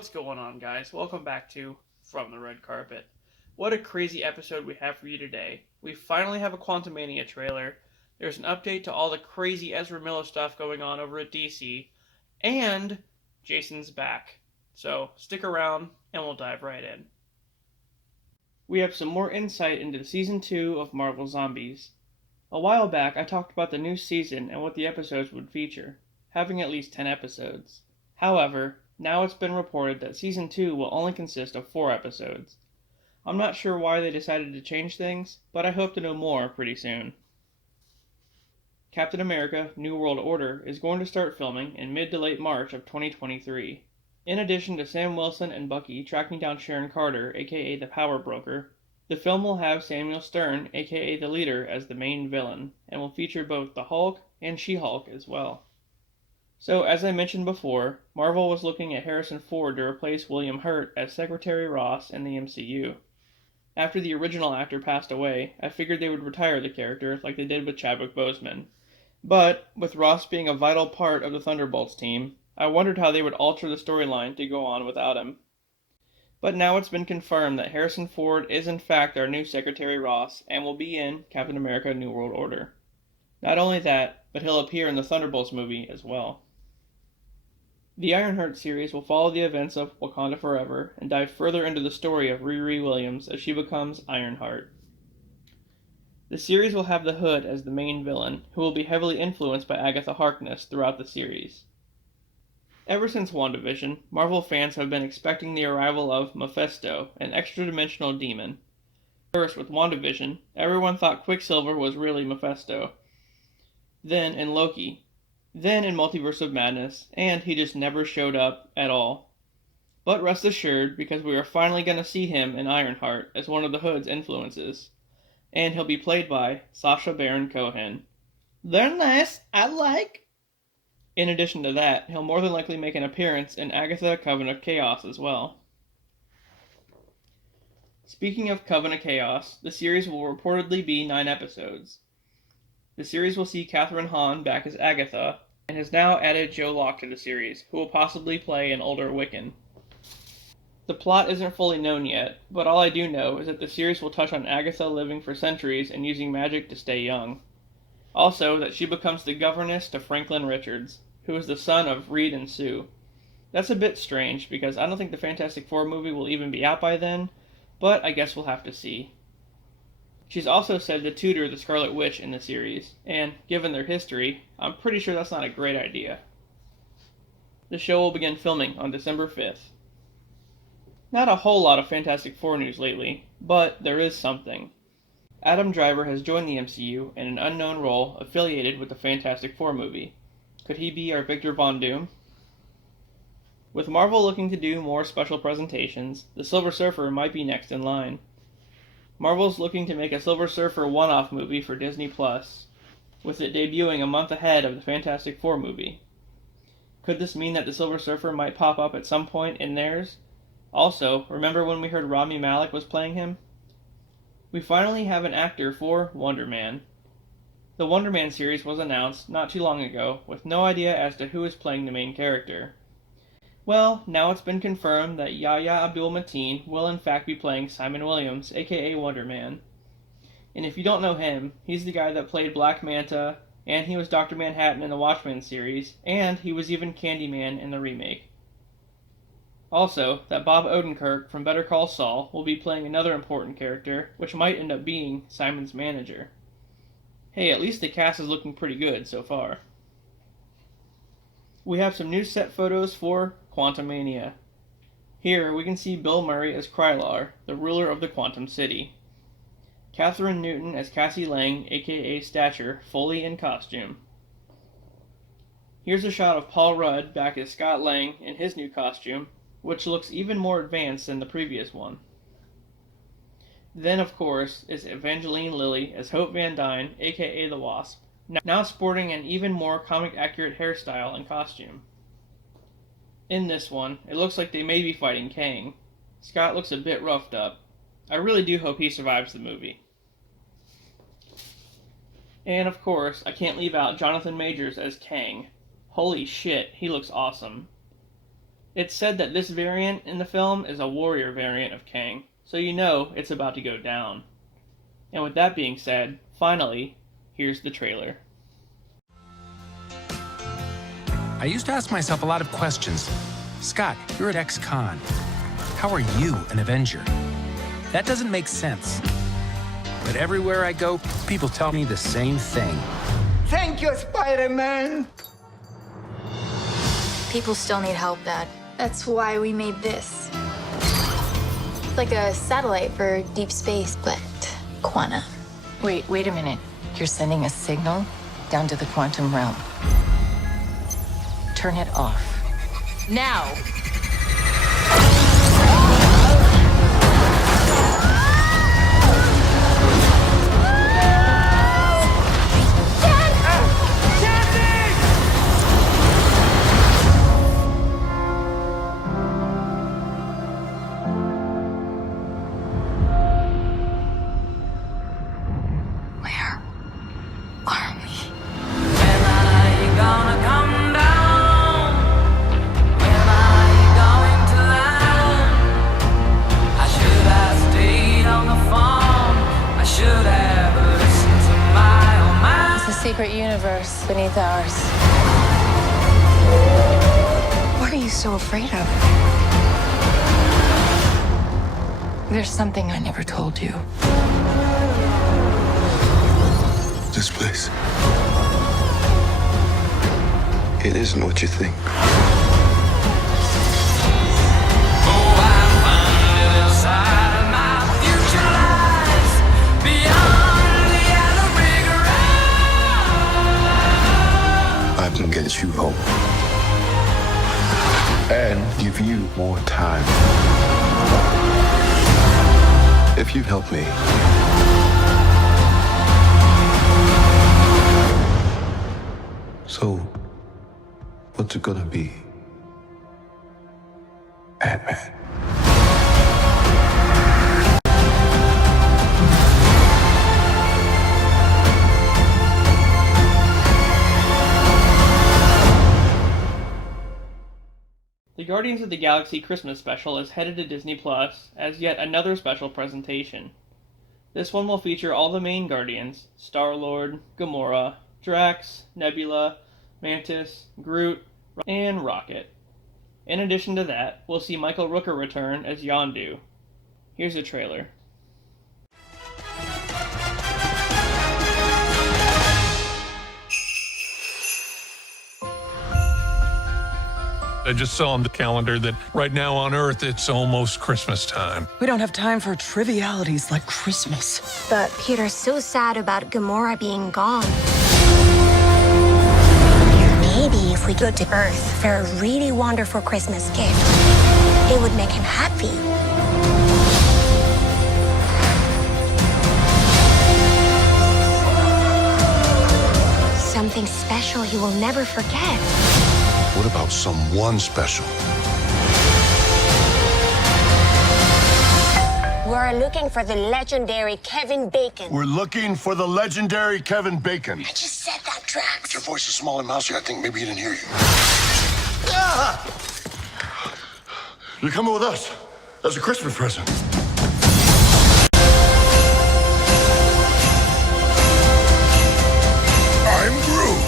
What's going on, guys? Welcome back to From the Red Carpet. What a crazy episode we have for you today. We finally have a Quantumania trailer. There's an update to all the crazy Ezra Miller stuff going on over at DC. And Jason's back. So stick around and we'll dive right in. We have some more insight into Season 2 of Marvel Zombies. A while back, I talked about the new season and what the episodes would feature, having at least 10 episodes. However, now it's been reported that Season 2 will only consist of 4 episodes. I'm not sure why they decided to change things, but I hope to know more pretty soon. Captain America New World Order is going to start filming in mid to late March of 2023. In addition to Sam Wilson and Bucky tracking down Sharon Carter, aka the Power Broker, the film will have Samuel Stern, aka the Leader, as the main villain, and will feature both the Hulk and She-Hulk as well. So, as I mentioned before, Marvel was looking at Harrison Ford to replace William Hurt as Secretary Ross in the MCU. After the original actor passed away, I figured they would retire the character like they did with Chadwick Boseman. But, with Ross being a vital part of the Thunderbolts team, I wondered how they would alter the storyline to go on without him. But now it's been confirmed that Harrison Ford is in fact our new Secretary Ross and will be in Captain America New World Order. Not only that, but he'll appear in the Thunderbolts movie as well. The Ironheart series will follow the events of Wakanda Forever and dive further into the story of Riri Williams as she becomes Ironheart. The series will have the Hood as the main villain, who will be heavily influenced by Agatha Harkness throughout the series. Ever since WandaVision, Marvel fans have been expecting the arrival of Mephisto, an extra-dimensional demon. First, with WandaVision, everyone thought Quicksilver was really Mephisto. Then in Loki. Then in Multiverse of Madness, and he just never showed up at all. But rest assured, because we are finally going to see him in Ironheart as one of the Hood's influences. And he'll be played by Sacha Baron Cohen. They're nice, I like. In addition to that, he'll more than likely make an appearance in Agatha Coven of Chaos as well. Speaking of Coven of Chaos, the series will reportedly be 9 episodes. The series will see Catherine Hahn back as Agatha, and has now added Joe Locke to the series, who will possibly play an older Wiccan. The plot isn't fully known yet, but all I do know is that the series will touch on Agatha living for centuries and using magic to stay young. Also, that she becomes the governess to Franklin Richards, who is the son of Reed and Sue. That's a bit strange, because I don't think the Fantastic Four movie will even be out by then, but I guess we'll have to see. She's also said to tutor the Scarlet Witch in the series, and, given their history, I'm pretty sure that's not a great idea. The show will begin filming on December 5th. Not a whole lot of Fantastic Four news lately, but there is something. Adam Driver has joined the MCU in an unknown role affiliated with the Fantastic Four movie. Could he be our Victor Von Doom? With Marvel looking to do more special presentations, the Silver Surfer might be next in line. Marvel's looking to make a Silver Surfer one-off movie for Disney+, with it debuting a month ahead of the Fantastic Four movie. Could this mean that the Silver Surfer might pop up at some point in theirs? Also, remember when we heard Rami Malek was playing him? We finally have an actor for Wonder Man. The Wonder Man series was announced not too long ago, with no idea as to who is playing the main character. Well, now it's been confirmed that Yahya Abdul-Mateen will in fact be playing Simon Williams, aka Wonder Man. And if you don't know him, he's the guy that played Black Manta, and he was Dr. Manhattan in the Watchmen series, and he was even Candyman in the remake. Also, that Bob Odenkirk from Better Call Saul will be playing another important character, which might end up being Simon's manager. Hey, at least the cast is looking pretty good so far. We have some new set photos for Quantumania. Here we can see Bill Murray as Krylar, the ruler of the Quantum City. Catherine Newton as Cassie Lang, aka Stature, fully in costume. Here's a shot of Paul Rudd back as Scott Lang in his new costume, which looks even more advanced than the previous one. Then, of course, is Evangeline Lilly as Hope Van Dyne, aka the Wasp, now sporting an even more comic-accurate hairstyle and costume. In this one, it looks like they may be fighting Kang. Scott looks a bit roughed up. I really do hope he survives the movie. And of course, I can't leave out Jonathan Majors as Kang. Holy shit, he looks awesome. It's said that this variant in the film is a warrior variant of Kang, so you know it's about to go down. And with that being said, finally, here's the trailer. I used to ask myself a lot of questions. Scott, you're at ex-con. How are you an Avenger? That doesn't make sense. But everywhere I go, people tell me the same thing. Thank you, Spider-Man! People still need help, Dad. That's why we made this. It's like a satellite for deep space, but quantum. Wait a minute. You're sending a signal down to the quantum realm. Turn it off. Now! Secret universe beneath ours. What are you so afraid of? There's something I never told you. This place, it isn't what you think. I can get you home and give you more time. If you help me, so what's it gonna be, Ant-Man? The Guardians of the Galaxy Christmas special is headed to Disney Plus as yet another special presentation. This one will feature all the main Guardians: Star-Lord, Gamora, Drax, Nebula, Mantis, Groot, and Rocket. In addition to that, we'll see Michael Rooker return as Yondu. Here's a trailer. I just saw on the calendar that right now on Earth it's almost Christmas time. We don't have time for trivialities like Christmas. But Peter's so sad about Gamora being gone. Maybe if we go to Earth for a really wonderful Christmas gift, it would make him happy. Something special he will never forget. What about someone special? We're looking for the legendary Kevin Bacon. We're looking for the legendary Kevin Bacon. I just said that, Drax. But your voice is small and mousy. I think maybe he didn't hear you. You're coming with us as a Christmas present. I'm Groot.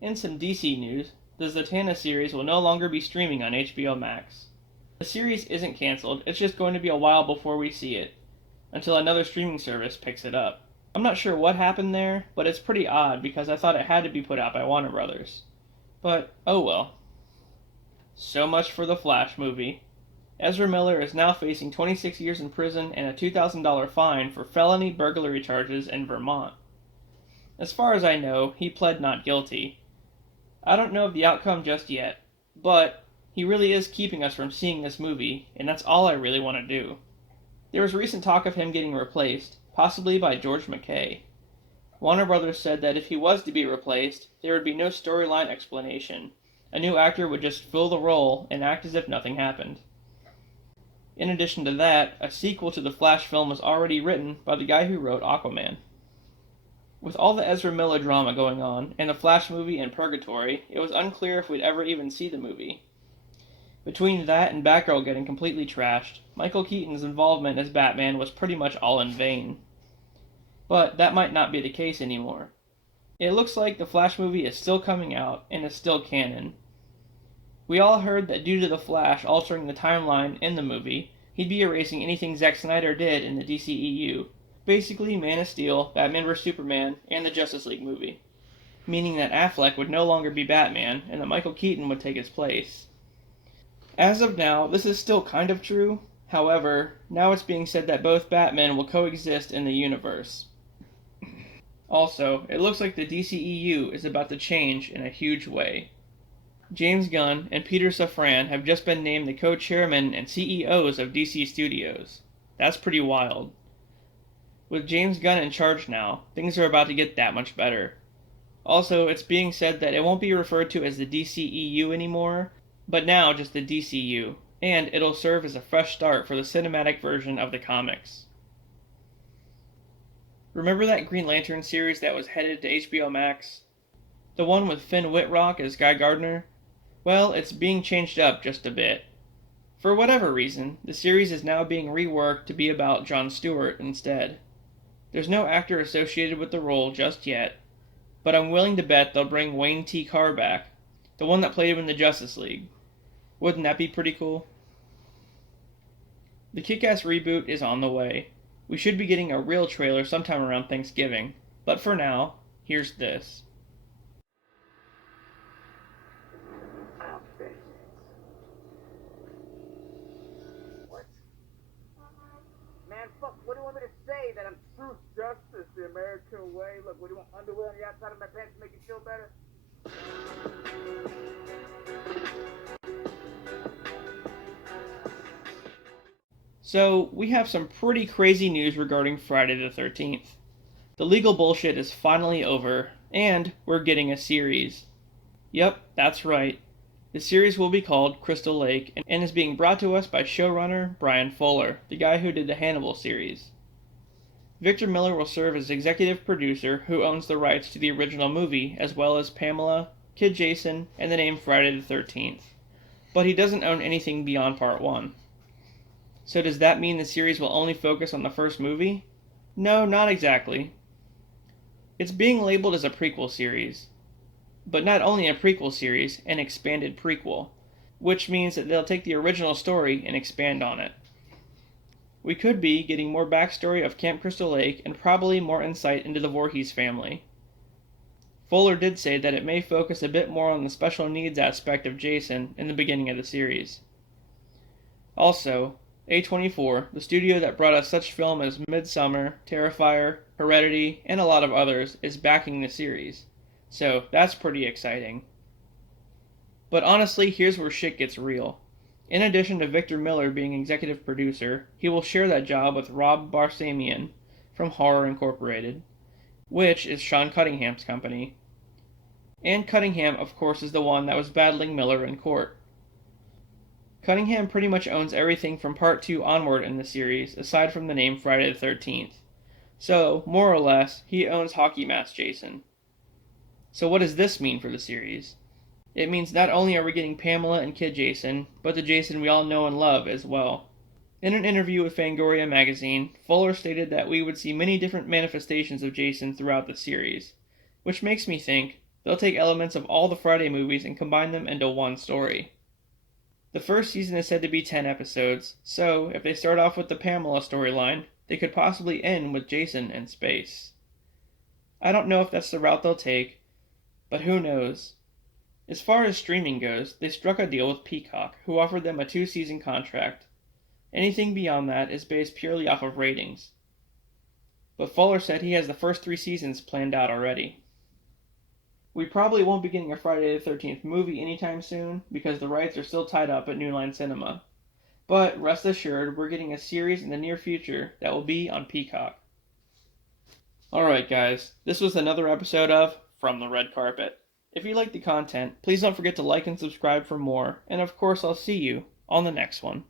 In some DC news, the Zatanna series will no longer be streaming on HBO Max. The series isn't cancelled, it's just going to be a while before we see it, until another streaming service picks it up. I'm not sure what happened there, but it's pretty odd because I thought it had to be put out by Warner Brothers. But, oh well. So much for the Flash movie. Ezra Miller is now facing 26 years in prison and a $2,000 fine for felony burglary charges in Vermont. As far as I know, he pled not guilty. I don't know of the outcome just yet, but he really is keeping us from seeing this movie, and that's all I really want to do. There was recent talk of him getting replaced, possibly by George McKay. Warner Brothers said that if he was to be replaced, there would be no storyline explanation. A new actor would just fill the role and act as if nothing happened. In addition to that, a sequel to the Flash film was already written by the guy who wrote Aquaman. With all the Ezra Miller drama going on, and the Flash movie and Purgatory, it was unclear if we'd ever even see the movie. Between that and Batgirl getting completely trashed, Michael Keaton's involvement as Batman was pretty much all in vain. But that might not be the case anymore. It looks like the Flash movie is still coming out, and is still canon. We all heard that due to the Flash altering the timeline in the movie, he'd be erasing anything Zack Snyder did in the DCEU. Basically Man of Steel, Batman vs. Superman, and the Justice League movie. Meaning that Affleck would no longer be Batman, and that Michael Keaton would take his place. As of now, this is still kind of true. However, now it's being said that both Batmen will coexist in the universe. Also, it looks like the DCEU is about to change in a huge way. James Gunn and Peter Safran have just been named the co-chairmen and CEOs of DC Studios. That's pretty wild. With James Gunn in charge now, things are about to get that much better. Also, it's being said that it won't be referred to as the DCEU anymore, but now just the DCU, and it'll serve as a fresh start for the cinematic version of the comics. Remember that Green Lantern series that was headed to HBO Max? The one with Finn Wittrock as Guy Gardner? Well, it's being changed up just a bit. For whatever reason, the series is now being reworked to be about Jon Stewart instead. There's no actor associated with the role just yet, but I'm willing to bet they'll bring Wayne T. Carr back, the one that played him in the Justice League. Wouldn't that be pretty cool? The Kick-Ass reboot is on the way. We should be getting a real trailer sometime around Thanksgiving, but for now, here's this. What? Man, fuck, what do you want me to say? That I'm truth, justice, the American way? Look, what do you want, underwear on the outside of my pants to make you feel better? So, we have some pretty crazy news regarding Friday the 13th. The legal bullshit is finally over, and we're getting a series. Yep, that's right. The series will be called Crystal Lake, and is being brought to us by showrunner Bryan Fuller, the guy who did the Hannibal series. Victor Miller will serve as executive producer, who owns the rights to the original movie, as well as Pamela, Kid Jason, and the name Friday the 13th. But he doesn't own anything beyond Part 1. So does that mean the series will only focus on the first movie? No, not exactly. It's being labeled as a prequel series. But not only a prequel series, an expanded prequel, which means that they'll take the original story and expand on it. We could be getting more backstory of Camp Crystal Lake and probably more insight into the Voorhees family. Fuller did say that it may focus a bit more on the special needs aspect of Jason in the beginning of the series. Also, A24, the studio that brought us such film as Midsommar, Terrifier, Heredity, and a lot of others, is backing the series. So that's pretty exciting. But honestly, here's where shit gets real. In addition to Victor Miller being executive producer, he will share that job with Rob Barsamian from Horror Incorporated, which is Sean Cunningham's company. And Cunningham, of course, is the one that was battling Miller in court. Cunningham pretty much owns everything from Part 2 onward in the series, aside from the name Friday the 13th. So, more or less, he owns Hockey Mask Jason. So what does this mean for the series? It means not only are we getting Pamela and Kid Jason, but the Jason we all know and love as well. In an interview with Fangoria magazine, Fuller stated that we would see many different manifestations of Jason throughout the series, which makes me think they'll take elements of all the Friday movies and combine them into one story. The first season is said to be 10 episodes, so if they start off with the Pamela storyline, they could possibly end with Jason in space. I don't know if that's the route they'll take, but who knows. As far as streaming goes, they struck a deal with Peacock, who offered them a 2-season contract. Anything beyond that is based purely off of ratings. But Fuller said he has the first 3 seasons planned out already. We probably won't be getting a Friday the 13th movie anytime soon, because the rights are still tied up at New Line Cinema. But rest assured, we're getting a series in the near future that will be on Peacock. Alright guys, this was another episode of From the Red Carpet. If you like the content, please don't forget to like and subscribe for more, and of course I'll see you on the next one.